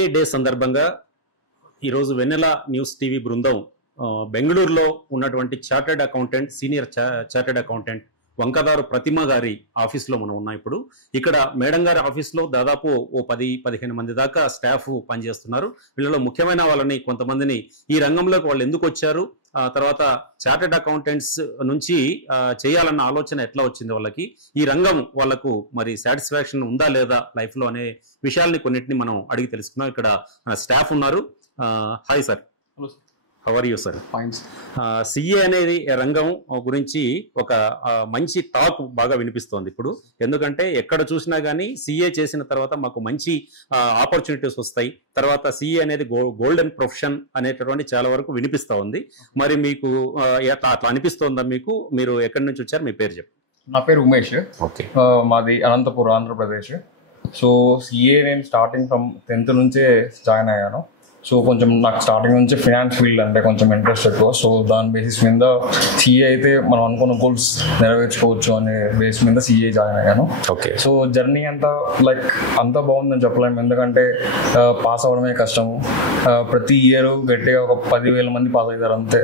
CA day సందర్భంగా ఈరోజు వెన్నెల news TV బృందం బెంగళూరులో ఉన్నటువంటి chartered accountant, senior chartered accountant Vankadaru Pratima గారి ఆఫీస్లో మనం ఉన్నాం. ఇప్పుడు ఇక్కడ మేడం గారి ఆఫీస్లో దాదాపు ఓ 10-15 మంది దాకా స్టాఫ్ పనిచేస్తున్నారు. వీళ్ళలో ముఖ్యమైన వాళ్ళని, కొంతమందిని ఈ రంగంలోకి వాళ్ళు ఎందుకు వచ్చారు, తర్వాత చార్టెడ్ అకౌంటెంట్స్ నుంచి చేయాలన్న ఆలోచన ఎట్లా వచ్చింది, వాళ్ళకి ఈ రంగం వాళ్ళకు మరి సాటిస్ఫాక్షన్ ఉందా లేదా లైఫ్లో అనే విషయాల్ని కొన్నిటిని మనం అడిగి తెలుసుకున్నాం. ఇక్కడ స్టాఫ్ ఉన్నారు. Hi sir, how are you sir? CA అనేది రంగం గురించి ఒక మంచి టాక్ బాగా వినిపిస్తోంది ఇప్పుడు. ఎందుకంటే ఎక్కడ చూసినా కానీ సిఏ చేసిన తర్వాత మాకు మంచి ఆపర్చునిటీస్ వస్తాయి, తర్వాత సిఏ అనేది గోల్డెన్ ప్రొఫెషన్ అనేటటువంటి చాలా వరకు వినిపిస్తూ ఉంది. మరి మీకు అట్లా అనిపిస్తోందా మీకు? మీరు ఎక్కడి నుంచి వచ్చారు, మీ పేరు చెప్పండి. నా పేరు ఉమేష్. ఓకే. మాది అనంతపురం, ఆంధ్రప్రదేశ్. సో సిఏ నేను స్టార్టింగ్ ఫ్రమ్ 10th నుంచే జాయిన్ అయ్యాను. సో కొంచెం నాకు స్టార్టింగ్ నుంచి ఫినాన్స్ ఫీల్డ్ అంటే కొంచెం ఇంట్రెస్ట్ ఎక్కువ. సో దాని బేసిస్ మీద సిఏ అయితే మనం అనుకున్న గోల్స్ నెరవేర్చుకోవచ్చు అనే బేస్ మీద సిఏ జాయిన్ అయ్యాను. ఓకే. సో జర్నీ అంతా అంత బాగుందని చెప్పలేము, ఎందుకంటే పాస్ అవ్వడమే కష్టము. ప్రతి ఇయర్ గట్టిగా ఒక 10,000 మంది పాస్ అవుతారు అంతే.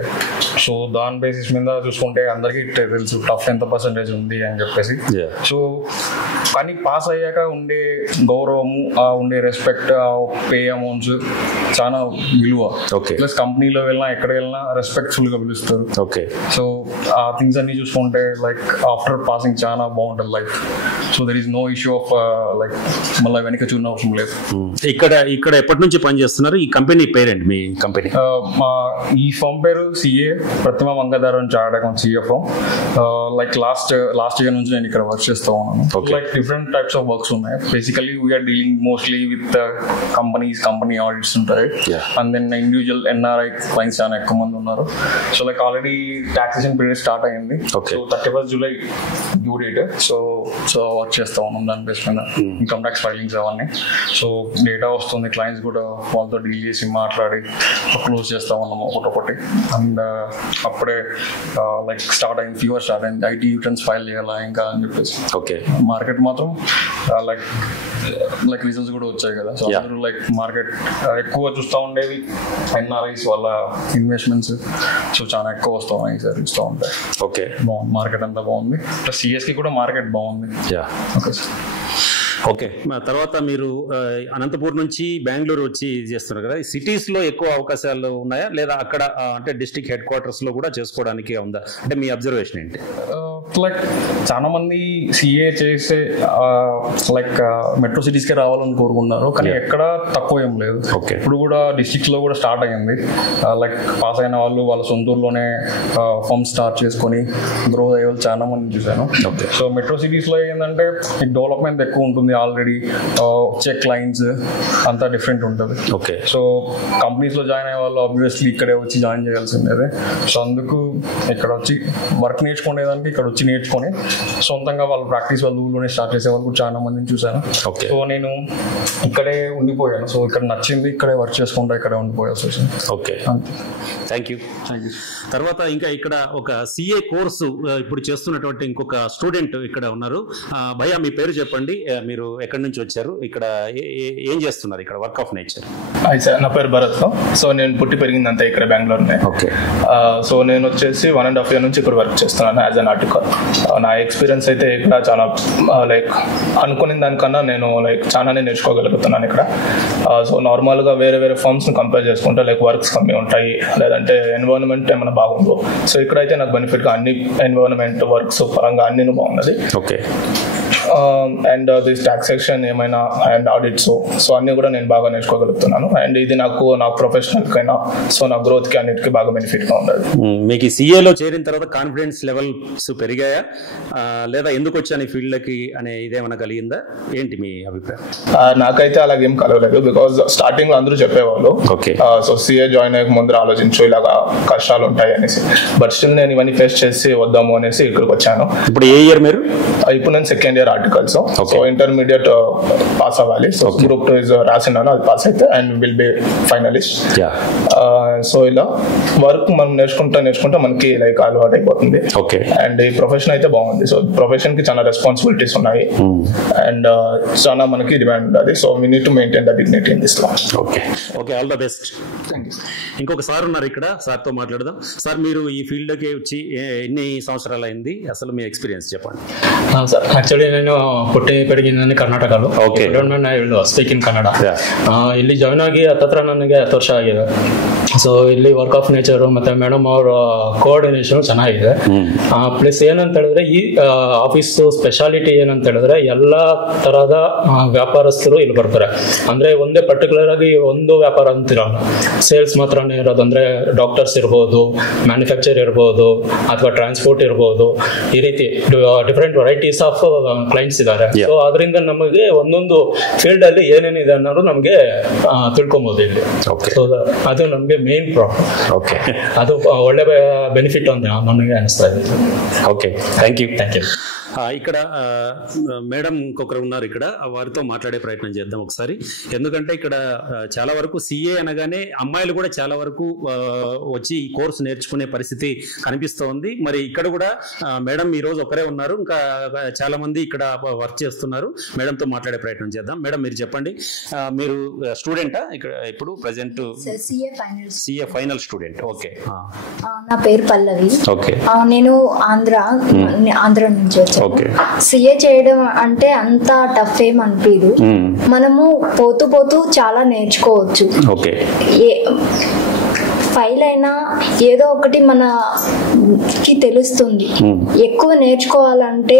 సో దాని బేసిస్ మీద చూసుకుంటే అందరికీ తెలుసు టఫ్ ఎంత పర్సంటేజ్ ఉంది అని చెప్పేసి. సో కానీ పాస్ అయ్యాక ఉండే గౌరవము, ఉండే రెస్పెక్ట్, పే అమౌంట్స్ చాలా విలువ. ప్లస్ కంపెనీలో వెళ్ళినా ఎక్కడ వెళ్ళినా రెస్పెక్ట్ఫుల్ గా పిలుస్తారు. ఓకే. సో ఆ థింగ్స్ అన్ని చూసుకుంటే ఆఫ్టర్ పాసింగ్ చాలా బాగుంటుంది life. So there is no issue of మళ్ళీ వెనక చూడడం అవసరం లేదు. ఇక్కడ ఎప్పటి నుంచి పని చేస్తున్నారు? ఈ కంపెనీ పేరేంటి, మీ కంపెనీ? మా ఈ ఫర్మ్ పేరు సిఏ ప్రతిమ వంకదారు అని chartered account CA firm. Last year నుంచి నేను ఇక్కడ వర్క్ చేస్తూ ఉన్నాను. డిఫరెంట్ టైప్స్ ఆఫ్ వర్క్స్ ఉన్నాయి. Basically we are dealing mostly with company audits ఉంటాయి. And then individual NRI clients చాలా ఎక్కువ మంది ఉన్నారు. So already taxation period start అయ్యింది. So 31st July due date. So work చేస్తూ ఉన్నాం దాని బేస్ మీద ఇన్కమ్ ట్యాక్స్ ఫైలింగ్స్ అవన్నీ. సో డేటా వస్తుంది, క్లయింట్స్ కూడా వాళ్ళతో డీల్ చేసి మాట్లాడి క్లోజ్ చేస్తూ ఉన్నాము ఒకటొకటి. అండ్ అప్పుడే స్టార్ట్ అయింది, ఫీవర్ స్టార్ట్ అయింది, ఐటీ రిటర్న్స్ ఫైల్ చేయాలా ఇంకా అని చెప్పేసి. ఓకే. మార్కెట్ మాత్రం రిజల్ట్స్ కూడా వచ్చాయి కదా. సో అందరూ మార్కెట్ ఎక్కువ చూస్తూ ఉండేవి ఎన్ఆర్ఐస్ వాళ్ళ ఇన్వెస్ట్మెంట్స్. సో చాలా ఎక్కువ వస్తూ ఉన్నాయి సార్, ఇస్తూ ఉంటాయి. ఓకే. బాగుంది, మార్కెట్ అంతా బాగుంది. ప్లస్ సిఎస్కి కూడా మార్కెట్ బాగుంది. Okay sir. ఓకే. తర్వాత మీరు అనంతపూర్ నుంచి బెంగళూరు వచ్చి చేస్తున్నారు కదా, సిటీస్ లో ఎక్కువ అవకాశాలు ఉన్నాయా లేదా అక్కడ అంటే డిస్ట్రిక్ట్ హెడ్ క్వార్టర్స్ లో కూడా చేసుకోవడానికి ఉందా? అంటే మీ అబ్జర్వేషన్ ఏంటి? చాలా మంది సిఏ చేసే మెట్రో సిటీస్కే రావాలని కోరుకున్నారు, కానీ ఎక్కడ తక్కువ ఏం లేదు. ఇప్పుడు కూడా డిస్ట్రిక్ట్స్ లో కూడా స్టార్ట్ అయ్యింది. పాస్ అయిన వాళ్ళు వాళ్ళ సొంతూరులోనే ఫర్మ్ స్టార్ట్ చేసుకొని గ్రో అయ్యే వాళ్ళు చాలా మంది చూశాను. సో మెట్రో సిటీస్ లో ఏంటంటే డెవలప్మెంట్ ఎక్కువ ఉంటుంది, ఆల్రెడీ వచ్చే క్లయింట్స్ అంతా డిఫరెంట్ ఉంటుంది. ఓకే. సో కంపెనీస్ లో జాయిన్ అయ్యే వాళ్ళు ఆబ్వియస్లీ ఇక్కడే వచ్చి జాయిన్ చేయాల్సిందే. సో అందుకు ఇక్కడ వచ్చి వర్క్ నేర్చుకునేదానికి ఇక్కడ వచ్చి నేర్చుకొని సొంతంగా వాళ్ళ ప్రాక్టీస్ వాళ్ళ ఊళ్ళోనే స్టార్ట్ చేసే వాళ్ళు కూడా చాలా మందిని చూశాను. సో నేను ఇక్కడే ఉండిపోయాను. సో ఇక్కడ నచ్చింది, ఇక్కడే వర్క్ చేసుకుంటా ఇక్కడే ఉండిపోయాల్సి వచ్చింది. Okay, thank you. తర్వాత ఇంకా ఇక్కడ ఒక సిఏ కోర్సు ఇప్పుడు చేస్తున్నటువంటి ఇంకొక స్టూడెంట్ ఇక్కడ ఉన్నారు. భయ్యా, మీ పేరు చెప్పండి, మీరు ఎక్కడి నుంచి వచ్చారు, ఇక్కడ ఏం చేస్తున్నారు, ఇక్కడ work of nature? Hi sir, నా పేరు భరత్. సో నేను పుట్టి పెరిగిందంతా ఇక్కడ బెంగళూరునే. ఓకే. సో నేను వచ్చేసి 1.5 year నుంచి ఇక్కడ వర్క్ చేస్తున్నాను యాజ్ అన్ ఆర్టికల్. నా ఎక్స్పీరియన్స్ అయితే ఇక్కడ చాలా అనుకునే దానికన్నా నేను చాలానే నేర్చుకోగలుగుతున్నాను ఇక్కడ. సో నార్మల్గా వేరే ఫర్మ్స్ని కంపేర్ చేసుకుంటే వర్క్స్ కమ్మి ఉంటాయి, లేదంటే ఎన్విరాన్మెంట్ ఏమైనా బాగుందో. సో ఇక్కడైతే నాకు బెనిఫిట్గా అన్ని ఎన్విరాన్మెంట్ వర్క్స్ పరంగా అన్ని బాగున్నది. ఓకే. అండ్ దిస్ టాక్సేషన్ ఏమైనా అండ్ ఆడిట్స్, సో అన్ని కూడా నేను బాగా నేర్చుకోగలుగుతున్నాను. అండ్ ఇది నాకు నా ప్రొఫెషనల్ కైనా సో నా గ్రోత్ కి అన్నిటికీ బాగా బెనిఫిట్ గా ఉండదు. మీకు సిఏలో చేరిన తర్వాత కాన్ఫిడెన్స్ లెవెల్స్ పెరిగాయా లేదా ఎందుకు వచ్చాను ఈ ఫీల్డ్ లకి అనే ఇదేమైనా కలిగిందా? ఏంటి మీ అభిప్రాయం? నాకైతే అలాగేం కలగలేదు, బికాస్ స్టార్టింగ్ లో అందరూ చెప్పేవాళ్ళు సో సిఏ జాయిన్ అయ్యే ముందు ఆలోచించు ఇలాగా కష్టాలు ఉంటాయి అనేసి. బట్ స్టిల్ నేను ఇవన్నీ ఫేస్ చేసి వద్దాము అనేసి ఇక్కడికి వచ్చాను. ఇప్పుడు ఏ ఇయర్ మీరు? ఇప్పుడు నేను 2nd year articles. So intermediate pass అవ్వాలి. సో గ్రూప్ 2 రాసినాను, అది పాస్ అయితే and will be finalist. So ఇలా వర్క్ మనం నేర్చుకుంటా మనకి లైక్ అలవాటు అయిపోతుంది. ఓకే. అండ్ ఈ ప్రొఫెషన్ అయితే బాగుంది. సో ప్రొఫెషన్ కి చాలా రెస్పాన్సిబిలిటీస్ ఉన్నాయి అండ్ చాలా మనకి డిమాండ్ ఉన్నది. So we need to maintain the dignity in this. Okay okay, all the best. ఇంకొక సార్ ఉన్నారు ఇక్కడ, సార్తో మాట్లాడదాం. సార్, మీరు ఈ ఫీల్డ్కి వచ్చి ఎన్ని సంవత్సరాలు అయింది, అసలు మీ ఎక్స్పీరియన్స్ చెప్పండి. ಸರ್ ಆಕ್ಚುಲಿ ನಾನು ಹುಟ್ಟಿ ಬೆಳಗಿನ ಕರ್ನಾಟಕಲು ಸ್ಪೀಕ್ ಇನ್ ಕನ್ನಡ. ಇಲ್ಲಿ ಜಾಯ್ನ್ ಆಗಿ ಹತ್ತತ್ರ ನನಗೆ 10 ವರ್ಷ ಆಗಿದೆ. ಸೊ ಇಲ್ಲಿ ವರ್ಕ್ ಆಫ್ ನೇಚರು ಮತ್ತೆ ಮೇಡಮ್ ಅವರ ಕೋಆರ್ಡಿನೇಷನ್ ಚೆನ್ನಾಗಿದೆ. ಪ್ಲಸ್ ಏನಂತ ಹೇಳಿದ್ರೆ ಈ ಆಫೀಸ್ ಸ್ಪೆಷಾಲಿಟಿ ಏನಂತ ಹೇಳಿದ್ರೆ ಎಲ್ಲ ತರಹದ ವ್ಯಾಪಾರಸ್ಥರು ಇಲ್ಲಿ ಬರ್ತಾರೆ. ಅಂದ್ರೆ ಒಂದೇ ಪರ್ಟಿಕ್ಯುಲರ್ ಆಗಿ ಒಂದು ವ್ಯಾಪಾರ ಅಂತಿರಲ್ಲ, ಸೇಲ್ಸ್ ಮಾತ್ರನೇ ಇರೋದು. ಅಂದ್ರೆ ಡಾಕ್ಟರ್ಸ್ ಇರ್ಬೋದು, ಮ್ಯಾನುಫ್ಯಾಕ್ಚರ್ ಇರ್ಬೋದು, ಅಥವಾ ಟ್ರಾನ್ಸ್ಪೋರ್ಟ್ ಇರ್ಬೋದು, ಈ ರೀತಿ ಡಿಫರೆಂಟ್ ವೆರೈಟೀಸ್ ಆಫ್ ಕ್ಲೈಂಟ್ಸ್ ಇದ್ದಾರೆ. ಸೊ ಅದರಿಂದ ನಮಗೆ ಒಂದೊಂದು ಫೀಲ್ಡ್ ಅಲ್ಲಿ ಏನೇನಿದೆ ಅನ್ನೋದು ನಮಗೆ ತಿಳ್ಕೊಬಹುದು ಇಲ್ಲಿ. ಸೊ ಅದು ನಮಗೆ ಮೇನ್ ಪ್ರಾಬ್ಲಮ್. ಓಕೆ, ಅದು ಒಳ್ಳೆ ಬೆನಿಫಿಟ್ ಅಂತ ನನಗೆ ಅನಿಸ್ತಾ ಇದೆ. Okay, thank you. Thank you. ఇక్కడ మేడం ఇంకొకరు ఉన్నారు, ఇక్కడ వారితో మాట్లాడే ప్రయత్నం చేద్దాం ఒకసారి. ఎందుకంటే ఇక్కడ చాలా వరకు సిఏ అనగానే అమ్మాయిలు కూడా చాలా వరకు వచ్చి ఈ కోర్సు నేర్చుకునే పరిస్థితి కనిపిస్తోంది. మరి ఇక్కడ కూడా మేడం ఈ రోజు ఒకరే ఉన్నారు, ఇంకా చాలా మంది ఇక్కడ వర్క్ చేస్తున్నారు. మేడంతో మాట్లాడే ప్రయత్నం చేద్దాం. మేడం, మీరు చెప్పండి, మీరు స్టూడెంటా ఇక్కడ ఇప్పుడు present? CA final student. Okay. నా పేరు పల్లవి. ఓకే. నేను ఆంధ్ర నుంచి వచ్చాను. సిఏ చేయడం అంటే అంత టఫ్ ఏం అనిపించదు. మనము పోతూ చాలా నేర్చుకోవచ్చు. ఫైల్ అయినా ఏదో ఒకటి మనకి తెలుస్తుంది. ఎక్కువ నేర్చుకోవాలంటే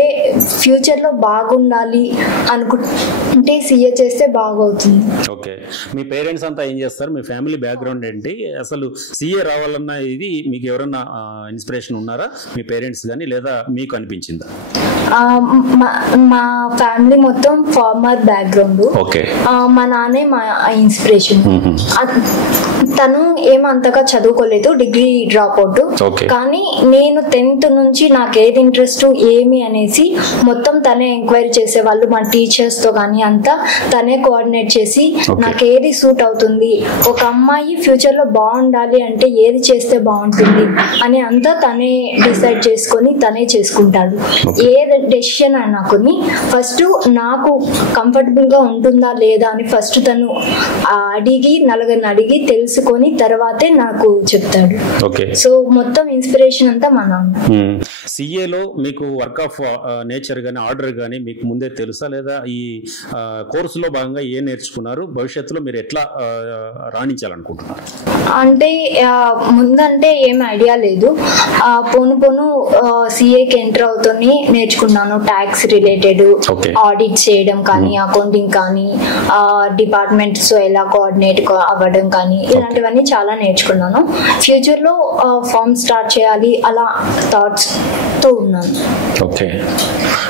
ఫ్యూచర్ లో బాగుండాలి అనుకుంటే సిఏ చేస్తే బాగవుతుంది. ఓకే. మీ పేరెంట్స్ అంతా ఏం చేస్తారు? మీ ఫ్యామిలీ బ్యాక్గ్రౌండ్ ఏంటి? అసలు సిఏ రావాలన్న ఇది మీకు ఎవరన్నా ఇన్స్పిరేషన్ ఉన్నారా, మీ పేరెంట్స్ కానీ, లేదా మీకు అనిపించిందా? మా ఫ్యామిలీ మొత్తం ఫార్మర్ బ్యాక్గ్రౌండ్. మా నాన్నే మా ఇన్స్పిరేషన్. తను ఏమంతగా చదువుకోలేదు, డిగ్రీ డ్రాప్ అవుట్. కానీ నేను 10th నుంచి నాకు ఏది ఇంట్రెస్ట్ ఏమి అనేసి మొత్తం తనే ఎంక్వైరీ చేసేవాళ్ళు. మా టీచర్స్ తో కానీ అంతా తనే కోఆర్డినేట్ చేసి నాకు ఏది సూట్ అవుతుంది, ఒక అమ్మాయి ఫ్యూచర్ లో బాగుండాలి అంటే ఏది చేస్తే బాగుంటుంది అని అంతా తనే డిసైడ్ చేసుకొని తనే చేసుకుంటాడు. ఏ డెసిషన్ అయినా కొని ఫస్ట్ నాకు కంఫర్టబుల్ గా ఉంటుందా లేదా అని ఫస్ట్ తను నలుగురిని అడిగి తెలుసుకొని తర్వాతే నాకు చెప్తాడు. సో మొత్తం ఇన్స్పిరేషన్ అంతా మా నాన్న. సిఏలో మీకు వర్క్ ఆఫ్ నేచర్ గానీ ఆర్డర్ గానీ మీకు ముందే తెలుసా, లేదా ఈ కోర్సులో భాగంగా ఏం నేర్చుకున్నారు, భవిష్యత్తులో మీరు ఎట్లా రాణించాలనుకుంటున్నారు? అంటే ముందంటే ఏం ఐడియా లేదు. పోను సిఏకి ఎంటర్ అవుతూనే నేర్చుకున్నాను. ట్యాక్స్ రిలేటెడ్ ఆడిట్ చేయడం కానీ, అకౌంటింగ్ కానీ, డిపార్ట్మెంట్స్ ఎలా కోఆర్డినేట్ అవ్వడం కానీ, ఇలాంటివన్నీ చాలా నేర్చుకున్నాను. ఫ్యూచర్ లో ఫార్మ్ స్టార్ట్ చేయాలి అలా థాట్స్ తో ఉన్నాను. Okay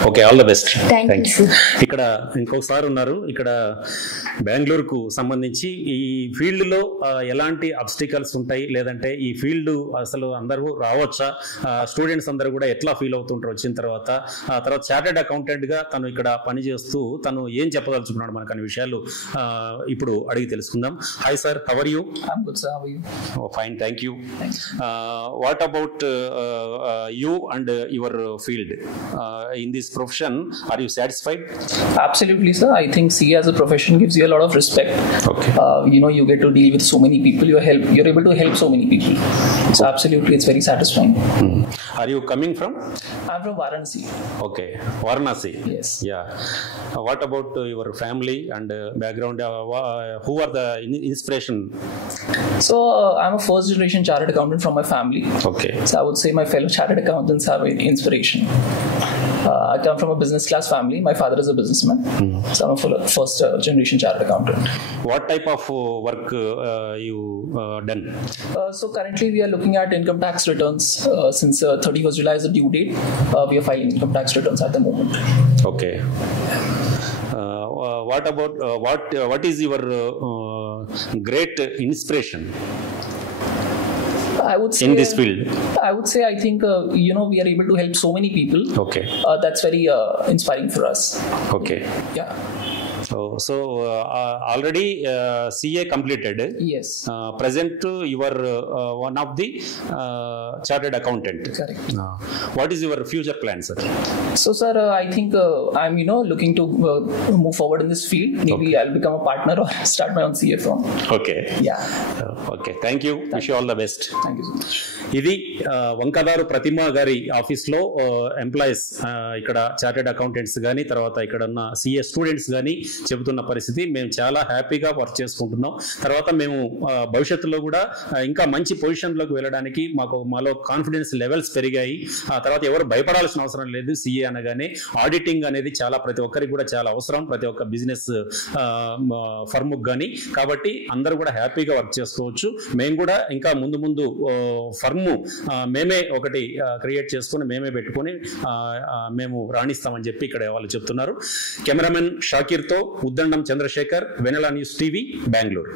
okay, all the best. Thank you. ఇక్కడ ఇంకొకసారి ఉన్నారు, ఇక్కడ బెంగళూరుకు సంబంధించి ఈ ఫీల్డ్ లో ఎలాంటి అబ్స్టికల్స్ ఉంటాయి, లేదంటే ఈ ఫీల్డ్ అసలు అందరూ రావచ్చా, స్టూడెంట్స్ అందరూ కూడా ఎట్లా ఫీల్ అవుతుంటారు వచ్చిన తర్వాత చార్టెడ్ అకౌంటెంట్ గా తను ఇక్కడ పనిచేస్తూ తను ఏం చెప్పదలుచుకున్నాడు మనకు అనే విషయాలు ఇప్పుడు అడిగి తెలుసుకుందాం. Hi sir, how are you? I'm good, sir. How are you? Oh, fine, thank you. What about you and your field in this profession? Are you satisfied? Absolutely, sir. I think CA as a profession gives you a lot of respect. Okay. You get to deal with so many people. You're able to help so many people. So absolutely, it's very satisfying. Are you coming from? I'm from Varanasi. Okay, Varanasi. Yes. Yeah. What about your family and background? Who are the inspiration? So I'm a first generation chartered accountant from my family. Okay. So I would say my fellow chartered accountants are inspiration. I come from a business class family. My father is a businessman. So I'm a first generation chartered accountant. What type of work you done? So currently we are looking at income tax returns. Since 31st July is the due date, we are filing income tax returns at the moment. Okay. What about what is your great inspiration I would say in this field? I would say I think we are able to help so many people. Okay. That's very inspiring for us. Okay. Yeah. So so already CA completed. Yes. Present you are one of the chartered accountant. Correct. What is your future plan, sir? So, sir, I think I'm looking to move forward in this field. Maybe I'll become a partner or start my own CA firm. Okay. Yeah. Okay. Thank you. Wish you all the best. Thank you so much. ఇది వంకదారు ప్రతిమ గారి ఆఫీస్లో employees, ఇక్కడ chartered accountants కానీ తర్వాత ఇక్కడ ఉన్న CA students కానీ చెబుతున్న పరిస్థితి. మేము చాలా హ్యాపీగా వర్క్ చేసుకుంటున్నాం. తర్వాత మేము భవిష్యత్తులో కూడా ఇంకా మంచి పొజిషన్లోకి వెళ్ళడానికి మాలో కాన్ఫిడెన్స్ లెవెల్స్ పెరిగాయి. ఆ తర్వాత ఎవరు భయపడాల్సిన అవసరం లేదు. CA అనగానే ఆడిటింగ్ అనేది చాలా ప్రతి ఒక్కరికి కూడా చాలా అవసరం, ప్రతి ఒక్క బిజినెస్ ఫర్ముకు కానీ. కాబట్టి అందరూ కూడా హ్యాపీగా వర్క్ చేసుకోవచ్చు. మేము కూడా ఇంకా ముందు ఫర్మ్ మేమే ఒకటి క్రియేట్ చేసుకుని మేమే పెట్టుకొని మేము రాణిస్తామని చెప్పి ఇక్కడ వాళ్ళు చెప్తున్నారు. కెమెరామెన్ షాకీర్తో ఉద్దండం చంద్రశేఖర్, వెనెలా న్యూస్ టీవీ, బెంగళూరు.